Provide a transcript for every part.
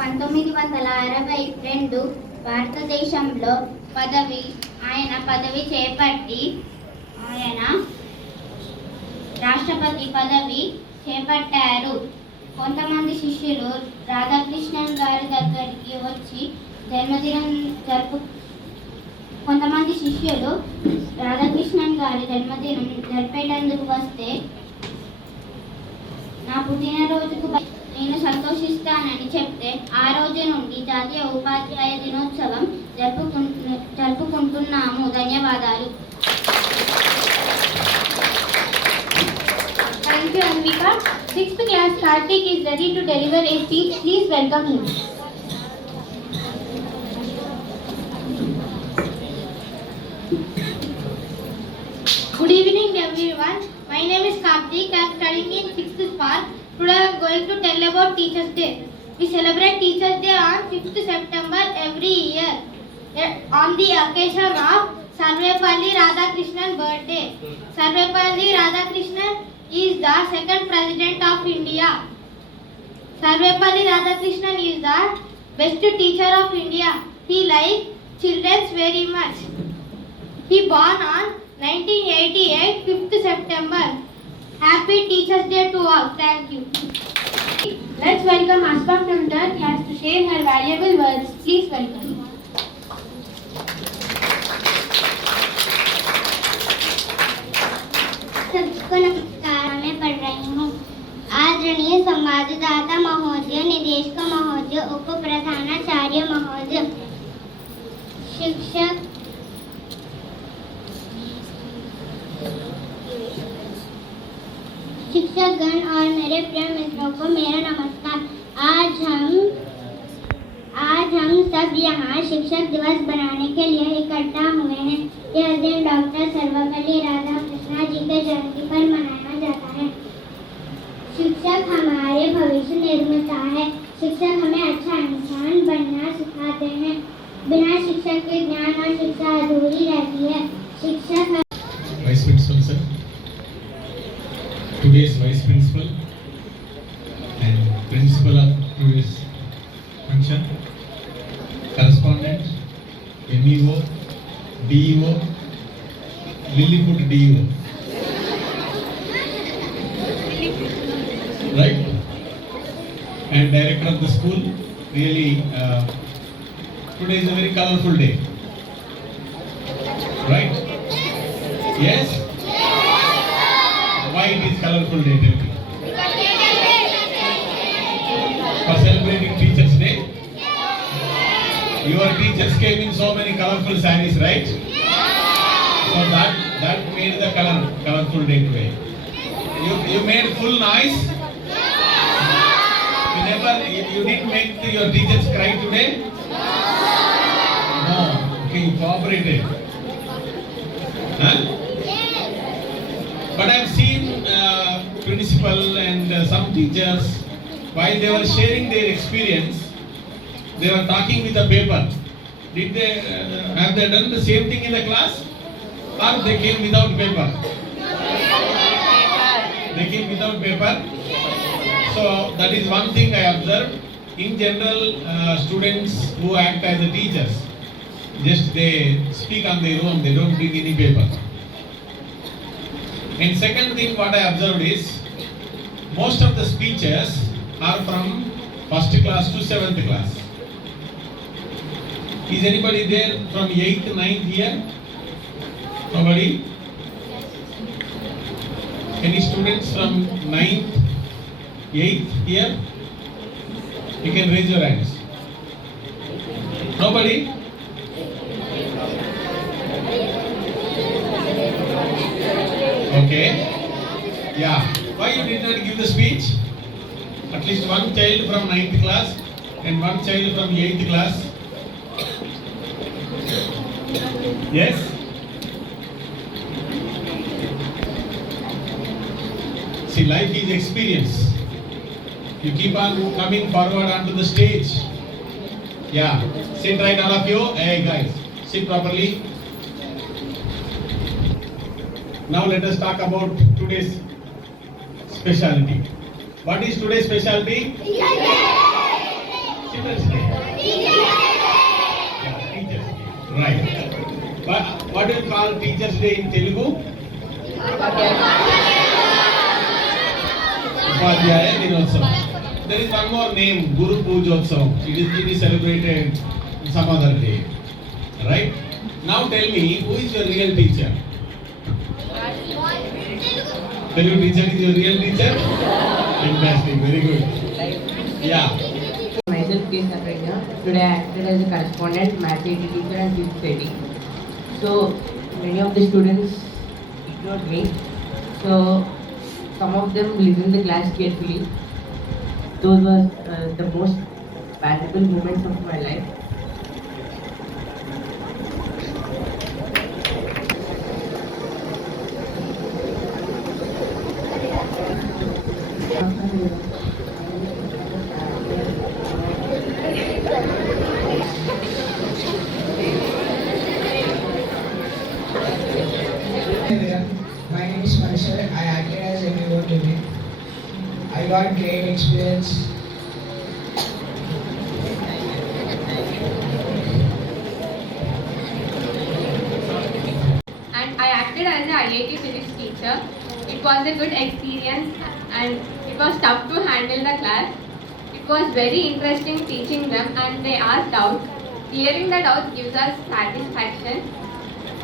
1962 భారతదేశంలో పదవి చేపట్టి ఆయన రాష్ట్రపతి పదవి చేపట్టారు. కొంతమంది శిష్యులు రాధాకృష్ణన్ గారి దగ్గరికి వచ్చి జన్మదినం జరిపేటందుకు వస్తే నా పుట్టినరోజుకు నేను సంతోషిస్తానని చెప్తే ఆ రోజు నుండి జాతీయ ఉపాధ్యాయ దినోత్సవం జరుపుకుంటున్నాము. ధన్యవాదాలు. Thank you, Anvika. 6th class Karthik is ready to deliver a speech. Please welcome him. Good evening, everyone. My name is Karthik. I am studying in 6th Spark. Today I am going to tell about Teachers' Day. We celebrate Teachers' Day on 5th September every year on the occasion of Sarvepalli Radhakrishnan birthday. Sarvepalli Radhakrishnan is the second president of India. Sarvepalli Radhakrishnan is the best teacher of India. He likes children very much. He born on 1988, 5th September. Happy Teachers' Day to all. Thank you. Let's welcome Aspa from 3rd class to share her valuable words. Please welcome. सबको नमस्कार. मैं पढ़ रही हूँ. आदरणीय संवाददाता महोदय, निदेशक महोदय, उप प्रधानाचार्य महोदय, शिक्षकगण और मेरे प्रिय मित्रों को मेरा नमस्कार. आज हम सब यहाँ शिक्षक दिवस बनाने के लिए इकट्ठा हुए हैं. यह दिन डॉक्टर सर्वपल्ली राधाकृष्णन जी के जयंती पर मनाया जाता है. शिक्षक हमारे भविष्य निर्माता है. शिक्षक हमें अच्छा इंसान बनना सिखाते हैं. बिना शिक्षक के ज्ञान और शिक्षा अधूरी रहती है. शिक्षक Vice Principal sir, today's Vice Principal and Principal of today's function, correspondent, MEO, DEO, Lilliput DEO, right? And director of the school. Really, today is a very colorful day, right? Yes? Why it is colorful day? Tell me. For celebrating Teachers' Day? Your teachers came in so many colorful sarees, right? So that made the colorful day today. You made full noise? You didn't make your teachers cry today? No. Okay, you cooperated. Huh? But I have seen principal and some teachers, while they were sharing their experience, they were talking with a paper. Did they have they done the same thing in the class, or they came without paper? They came without paper. So that is one thing I observed. In general, students who act as the teachers, just they speak on their own. They don't bring any paper. And second thing what I observed is, most of the speeches are from 1st class to 7th class. Is anybody there from 8th, 9th here? Nobody? Any students from 9th, 8th here? You can raise your hands. Nobody? Okay. Yeah. Why you did not give the speech? At least one child from 9th class and one child from 8th class. Yes? See, life is experience. You keep on coming forward onto the stage. Yeah. Sit right, all of you. Hey guys, sit properly. Now let us talk about today's specialty. What is today's specialty? Children's Day. Yeah, Teachers Day. Right. But what do you call Teachers Day in Telugu? Upadhyaya Dinotsavam. There is one more name, Guru Pujotsavam. It is celebrated some other day. Right? Now tell me, who is your real teacher? Telugu teacher is your real teacher? Fantastic, very good. Yeah. Myself K. Satranya. Today I acted as a correspondent, math teacher and physics study. So many of the students ignored me. So some of them listened the class carefully. Those were the most valuable moments of my life. My name is Marshall. I acted as a hero today. I got great experience. And I acted as a IIT physics teacher. It was a good experience and it was tough to handle the class. It was very interesting teaching them and they asked doubts. Clearing the doubts gives us satisfaction.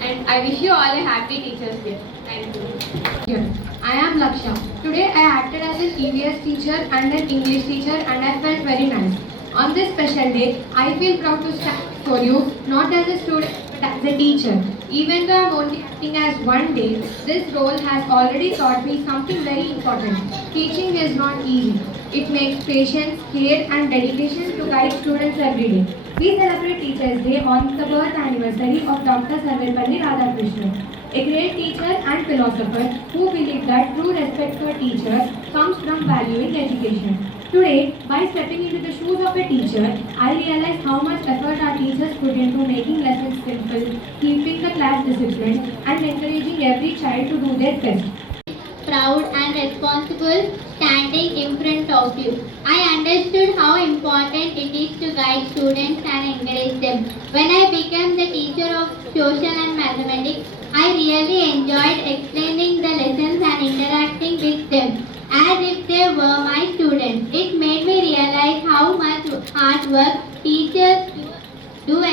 And I wish you all a happy Teachers Day. Thank you. I am Laksha. Today I acted as a EVS teacher and an English teacher and I felt very nice. On this special day, I feel proud to stand for you, not as a student but as a teacher. Even though I am only acting as one day, this role has already taught me something very important. Teaching is not easy. It makes patience, care and dedication to guide students every day. We celebrate Teachers Day on the birth anniversary of Dr. Sarvepalli Radhakrishnan, a great teacher and philosopher who believed that true respect for teachers comes from valuing education. Today, by stepping into the shoes of a teacher, I realize how much effort our teachers put into making lessons simple, keeping the class disciplined, and encouraging every child to do their best. Proud and responsible standing in front of you. I understood how important it is to guide students and encourage them. When I became the teacher of social and mathematics, I really enjoyed explaining the lessons and interacting with them as if they were my students. It made me realize how much hard work teachers do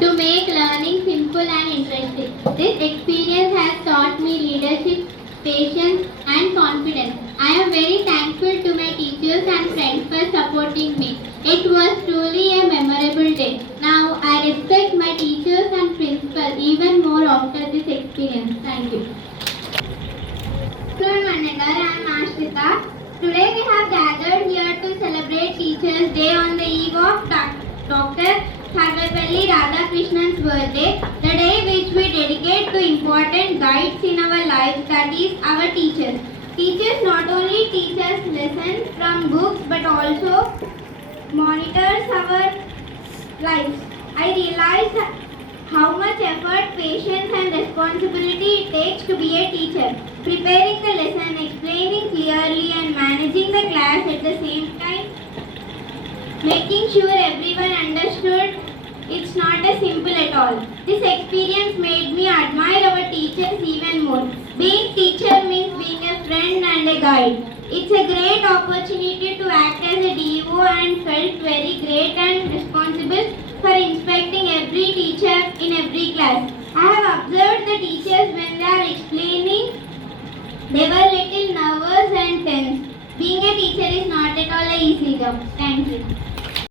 to make learning simple and interesting. This experience has taught me leadership, patience and confidence. I am very thankful to my teachers and friends for supporting me. It was truly a memorable day. Now I respect my teachers and principal even more after this experience. Thank you. Hello Managar, I am Ashrita. Today we have gathered here to celebrate Teachers Day on the eve of Dr. Sarvepalli Radhakrishnan's birthday, the day which we dedicate to important guides in our lives, that is our teachers. Teachers not only teach us lessons from books but also monitors our lives. I realized how much effort, patience and responsibility it takes to be a teacher. Preparing the lesson, explaining clearly and managing the class at the same time, making sure everyone understood, it's not as simple at all. This experience made me admire our teachers even more. Being teacher means being a friend and a guide. It's a great opportunity to act as a DO and felt very great and responsible for inspecting every teacher in every class. I have observed the teachers when they are explaining, they were little nervous and tense. Being a teacher is not at all an easy job. Thank you.